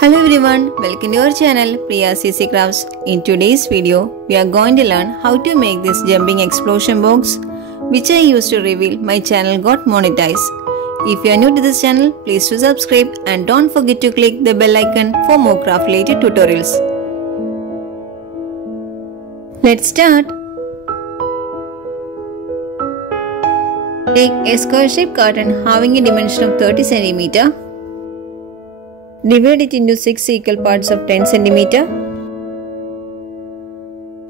Hello everyone, welcome to our channel Priya CC Crafts. In today's video, we are going to learn how to make this jumping explosion box which I used to reveal my channel got monetized. If you are new to this channel, please do subscribe and don't forget to click the bell icon for more craft related tutorials. Let's start. Take a square shaped carton having a dimension of 30 cm. Divide it into 6 equal parts of 10 cm.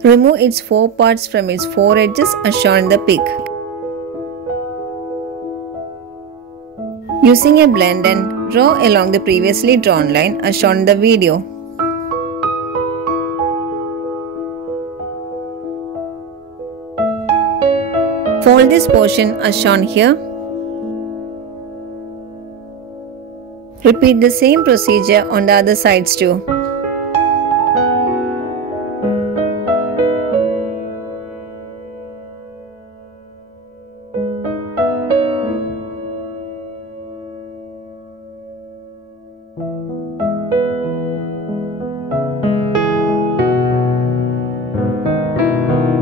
Remove its 4 parts from its 4 edges as shown in the pic. Using a blend and draw along the previously drawn line as shown in the video. Fold this portion as shown here. Repeat the same procedure on the other sides too.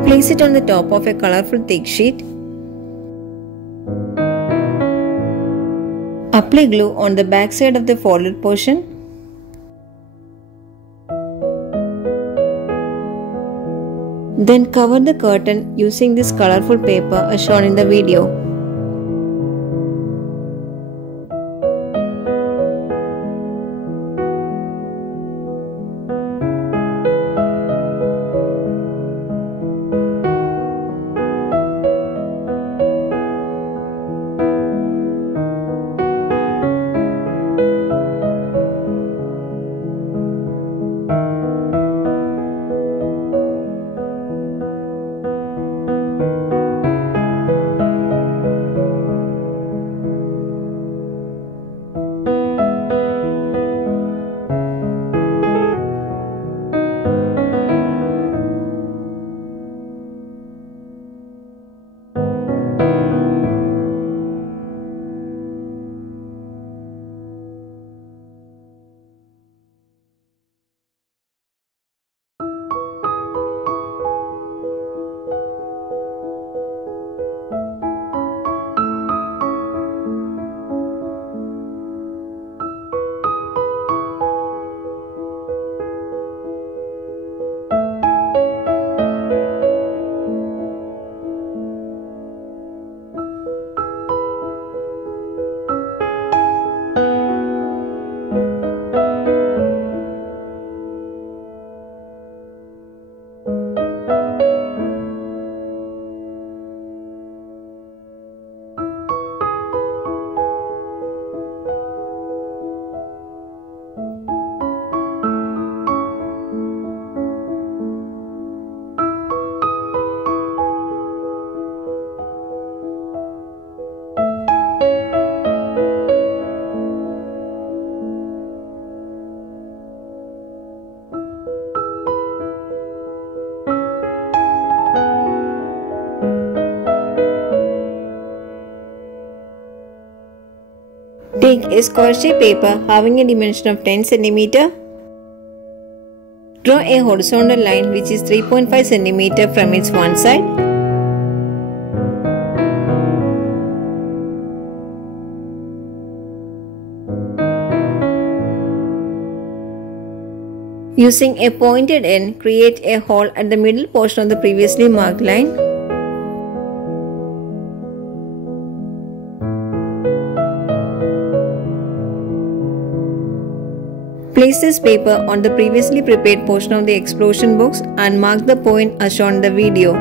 Place it on the top of a colorful thick sheet. Apply glue on the back side of the folded portion. Then cover the curtain using this colorful paper as shown in the video. Take a square shaped paper having a dimension of 10 cm. Draw a horizontal line which is 3.5 cm from its one side. Using a pointed end, create a hole at the middle portion of the previously marked line. Place this paper on the previously prepared portion of the explosion box and mark the point as shown in the video.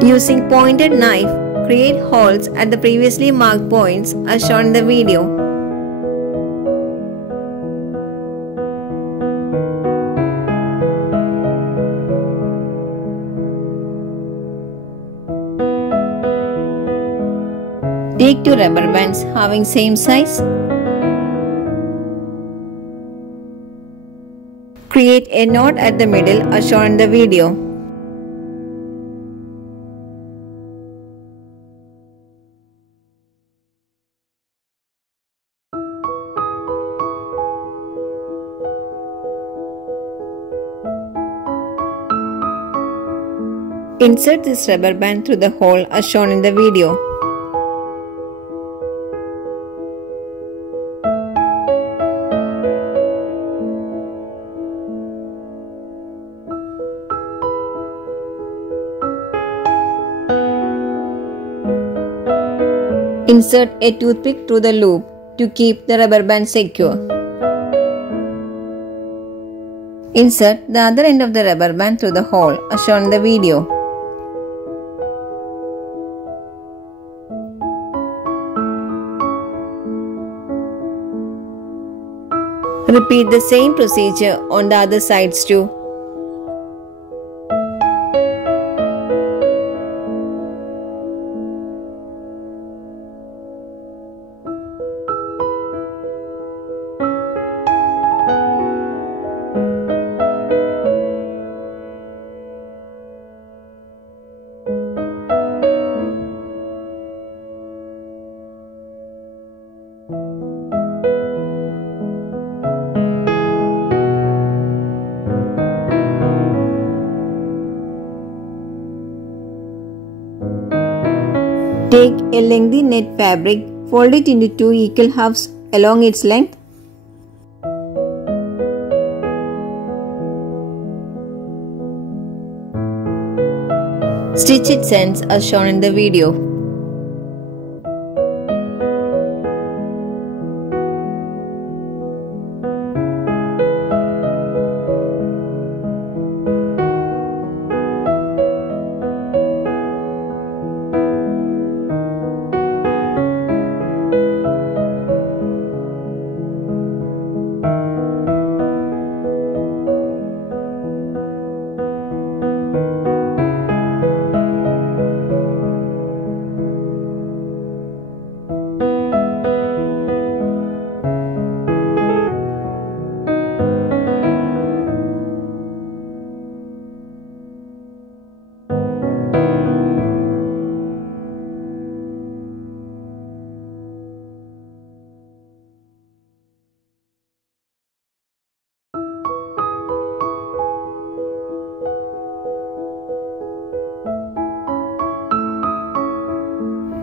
Using pointed knife, create holes at the previously marked points as shown in the video. Take 2 rubber bands having same size. Create a knot at the middle as shown in the video. Insert this rubber band through the hole as shown in the video. Insert a toothpick through the loop to keep the rubber band secure. Insert the other end of the rubber band through the hole as shown in the video. Repeat the same procedure on the other sides too. Take a lengthy net fabric, fold it into 2 equal halves along its length. Stitch its ends as shown in the video.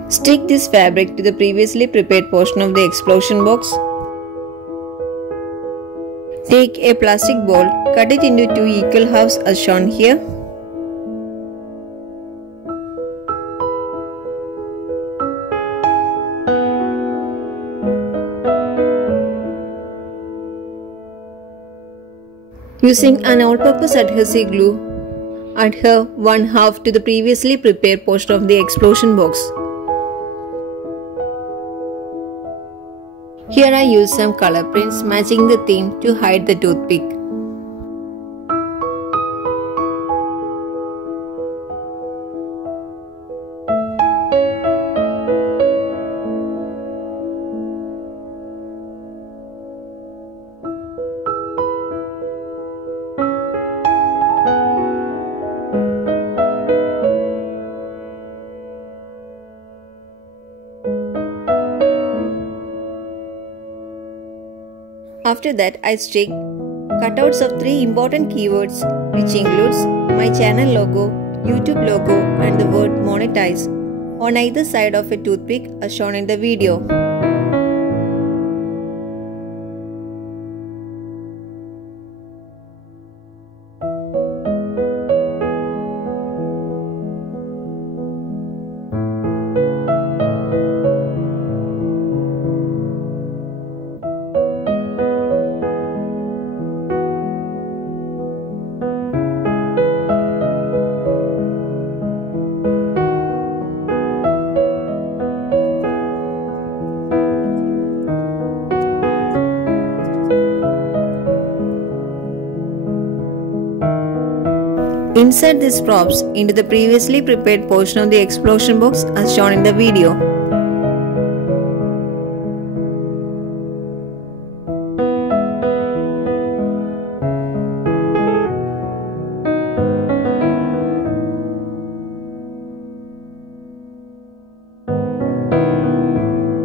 Stick this fabric to the previously prepared portion of the explosion box. Take a plastic bowl, cut it into 2 equal halves as shown here. Using an all-purpose adhesive glue, adhere 1/2 to the previously prepared portion of the explosion box. Here I use some color prints matching the theme to hide the toothpick. After that, I stick cutouts of 3 important keywords, which includes my channel logo, YouTube logo and the word monetize on either side of a toothpick as shown in the video. Insert these props into the previously prepared portion of the explosion box as shown in the video.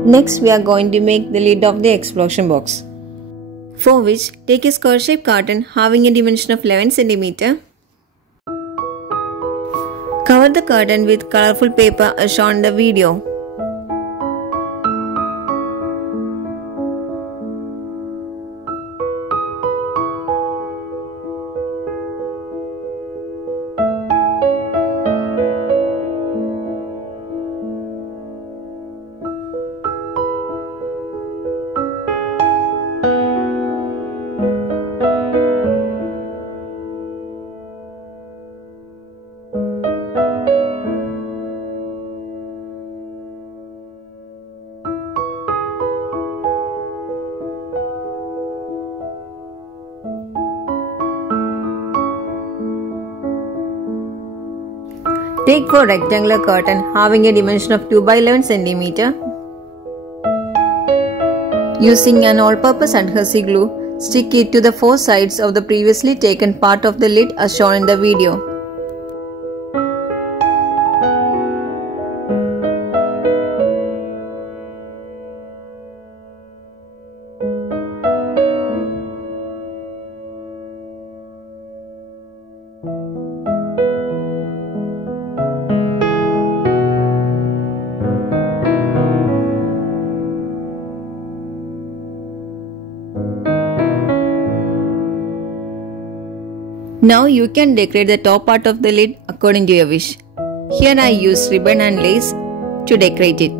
Next, we are going to make the lid of the explosion box, for which take a square-shaped carton having a dimension of 11 cm. Cover the curtain with colorful paper as shown in the video. Take 4 rectangular curtain having a dimension of 2 by 11 cm. Using an all-purpose adhesive glue, stick it to the 4 sides of the previously taken part of the lid as shown in the video. Now you can decorate the top part of the lid according to your wish. Here I used ribbon and lace to decorate it.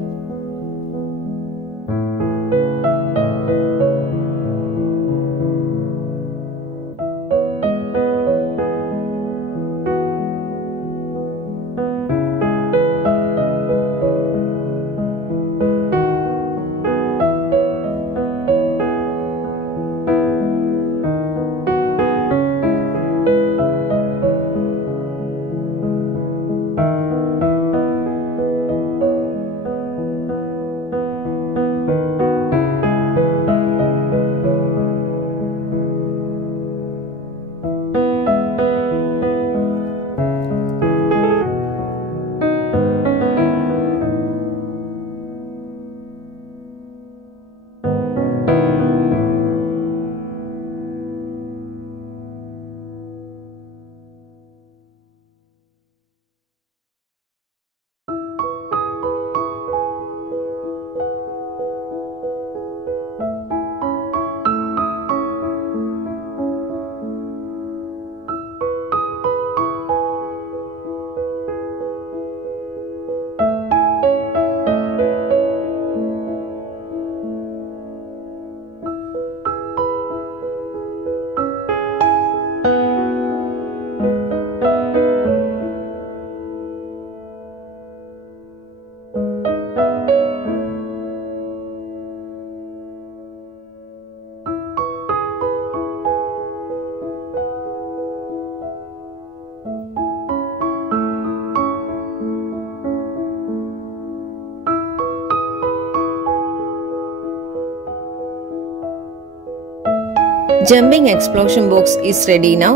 Jumping explosion box is ready now.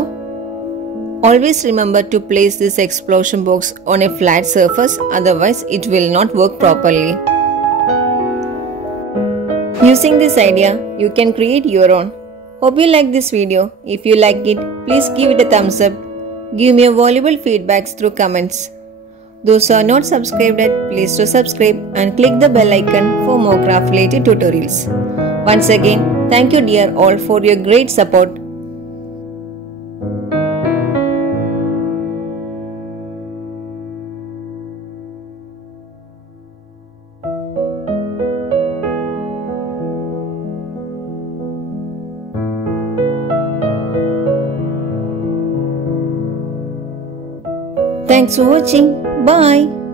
Always remember to place this explosion box on a flat surface, otherwise it will not work properly. Using this idea, you can create your own. Hope you like this video. If you like it, please give it a thumbs up. Give me your valuable feedbacks through comments. Those who are not subscribed yet, please do subscribe and click the bell icon for more craft related tutorials. Once again, thank you dear all for your great support. Thanks for watching. Bye.